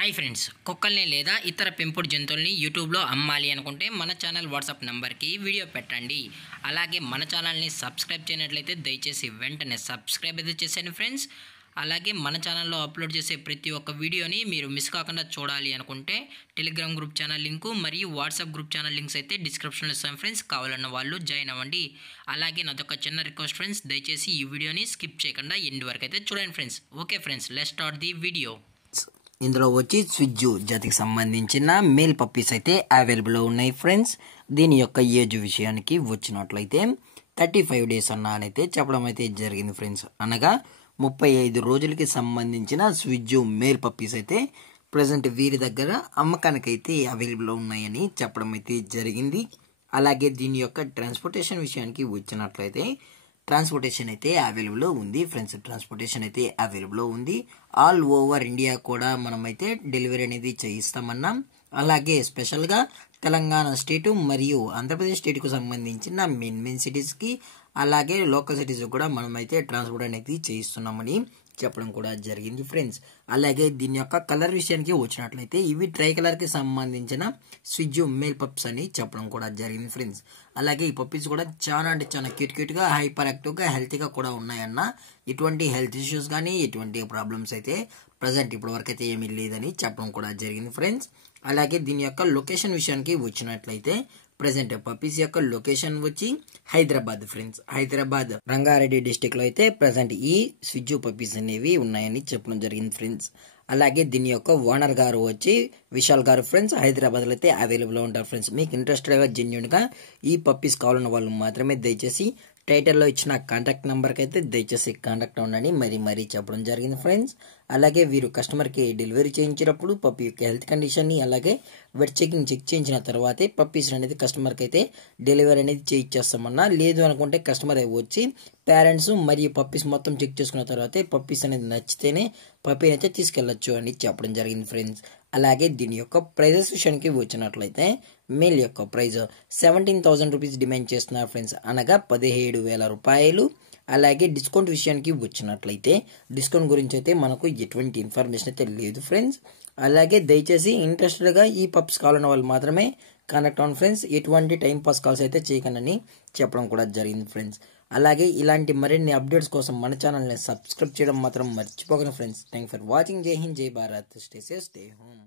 Hi friends, కుక్కల్ని లేదా ఇతర పెంపుడు జంతువుల్ని యూట్యూబ్లో అమ్మాలి అనుకుంటే మన ఛానల్ వాట్సాప్ నెంబర్కి వీడియో పెట్టండి. అలాగే మన ఛానల్ని సబ్స్క్రైబ్ చేయనట్లయితే దయచేసి వెంటనే సబ్స్క్రైబ్ అయితే చేసేయండి ఫ్రెండ్స్. అలాగే మన ఛానల్లో అప్లోడ్ చేసే ప్రతి ఒక్క వీడియోని మీరు మిస్ కాకుండా చూడాలి అనుకుంటే టెలిగ్రామ్ గ్రూప్ ఛానల్ లింకు మరియు వాట్సాప్ గ్రూప్ ఛానల్ లింక్స్ అయితే డిస్క్రిప్షన్లో ఇస్తాం ఫ్రెండ్స్. కావాలన్న వాళ్ళు జాయిన్ అవ్వండి. అలాగే నాదొక చిన్న రిక్వెస్ట్ ఫ్రెండ్స్, దయచేసి ఈ వీడియోని స్కిప్ చేయకుండా ఎండ్ వరకు అయితే చూడండి friends. Okay friends, let's start the video. ఇందులో వచ్చి స్విజ్జు జాతికి సంబంధించిన మేల్ పప్పీస్ అయితే అవైలబుల్లో ఉన్నాయి ఫ్రెండ్స్. దీని యొక్క ఏజ్ విషయానికి వచ్చినట్లయితే 35 డేస్ అన్నైతే చెప్పడం అయితే జరిగింది ఫ్రెండ్స్. అనగా 35 రోజులకి సంబంధించిన స్విజ్జు మేల్ పప్పీస్ అయితే ప్రజెంట్ వీరి దగ్గర అమ్మకానికైతే అవైలబుల్లో ఉన్నాయని చెప్పడం అయితే జరిగింది. అలాగే దీని యొక్క ట్రాన్స్పోర్టేషన్ విషయానికి వచ్చినట్లయితే ట్రాన్స్పోర్టేషన్ అయితే అవైలబుల్లో ఉంది ఫ్రెండ్స్. ట్రాన్స్పోర్టేషన్ అయితే అవైలబుల్లో ఉంది. ఆల్ ఓవర్ ఇండియా కూడా మనమైతే డెలివరీ అనేది చేయిస్తామన్నాం. అలాగే స్పెషల్గా తెలంగాణ స్టేటు మరియు ఆంధ్రప్రదేశ్ స్టేట్కు సంబంధించిన మెయిన్ సిటీస్కి అలాగే లోకల్ సిటీస్ కూడా మనమైతే ట్రాన్స్పోర్ట్ అనేది చేయిస్తున్నామని చెప్పడం కూడా జరిగింది ఫ్రెండ్స్. అలాగే దీని యొక్క కలర్ విషయానికి వచ్చినట్లయితే ఇవి ట్రై కలర్కి సంబంధించిన స్విజ్జు మేల్ పప్స్ అని చెప్పడం కూడా జరిగింది ఫ్రెండ్స్. అలాగే ఈ పప్పీస్ కూడా చాలా అంటే చాలా క్యూట్గా హైపర్ యాక్టివ్గా హెల్తీగా కూడా ఉన్నాయన్న. ఎటువంటి హెల్త్ ఇష్యూస్ కానీ ఎటువంటి ప్రాబ్లమ్స్ అయితే ప్రజెంట్ ఇప్పటి వరకు అయితే ఏమీ లేదని చెప్పడం కూడా జరిగింది ఫ్రెండ్స్. అలాగే దీని యొక్క లొకేషన్ విషయానికి వచ్చినట్లయితే ప్రజెంట్ పప్పీస్ యొక్క లొకేషన్ వచ్చి హైదరాబాద్ ఫ్రెండ్స్. హైదరాబాద్ రంగారెడ్డి డిస్టిక్ లో అయితే ప్రజెంట్ ఈ స్విజ్జు పప్పీస్ అనేవి ఉన్నాయని చెప్పడం జరిగింది ఫ్రెండ్స్. అలాగే దీని యొక్క ఓనర్ గారు వచ్చి విశాల్ గారు ఫ్రెండ్స్. హైదరాబాద్ లో అయితే అవైలబుల్ ఉంటారు ఫ్రెండ్స్. మీకు ఇంట్రెస్టెడ్ గా జెన్యూన్ గా ఈ పప్పీస్ కావాలన్న వాళ్ళు మాత్రమే దయచేసి టైటిల్లో ఇచ్చిన కాంటాక్ట్ నెంబర్కి అయితే దయచేసి కాంటాక్ట్ అవ్వండి మరీ చెప్పడం జరిగింది ఫ్రెండ్స్. అలాగే వీరు కస్టమర్కి డెలివరీ చేయించేటప్పుడు పప్పీ యొక్క హెల్త్ కండిషన్ని అలాగే వెట్ చెక్ చేయించిన తర్వాతే పప్పీస్ అనేది కస్టమర్కి అయితే డెలివరీ అనేది చేయించేస్తామన్నా. లేదు అనుకుంటే కస్టమర్ వచ్చి పేరెంట్స్ మరియు పప్పీస్ మొత్తం చెక్ చేసుకున్న తర్వాతే పప్పీస్ అనేది నచ్చితేనే పప్పీని అయితే తీసుకెళ్లొచ్చు అని చెప్పడం జరిగింది ఫ్రెండ్స్. అలాగే దీని యొక్క ప్రైజెస్ విషయానికి వచ్చినట్లయితే మేల్ యొక్క ప్రైజ్ 17,000 రూపీస్ డిమాండ్ చేస్తున్నారు ఫ్రెండ్స్. అనగా 17,000 రూపాయలు. అలాగే డిస్కౌంట్ విషయానికి వచ్చినట్లయితే డిస్కౌంట్ గురించి అయితే మనకు ఎటువంటి ఇన్ఫర్మేషన్ అయితే లేదు ఫ్రెండ్స్. అలాగే దయచేసి ఇంట్రెస్టెడ్గా ఈ పప్స్ కావాలన్న వాళ్ళు మాత్రమే కాంటాక్ట్ అవ్వండి ఫ్రెండ్స్. ఎటువంటి టైం పాస్ కాల్స్ అయితే చేయకండి చెప్పడం కూడా జరిగింది ఫ్రెండ్స్. అలాగే ఇలాంటి మరిన్ని అప్డేట్స్ కోసం మన ఛానల్ని సబ్స్క్రైబ్ చేయడం మాత్రం మర్చిపోకండి ఫ్రెండ్స్. Thank for watching. జై హింద్, జై Bharat. Stay safe, stay home.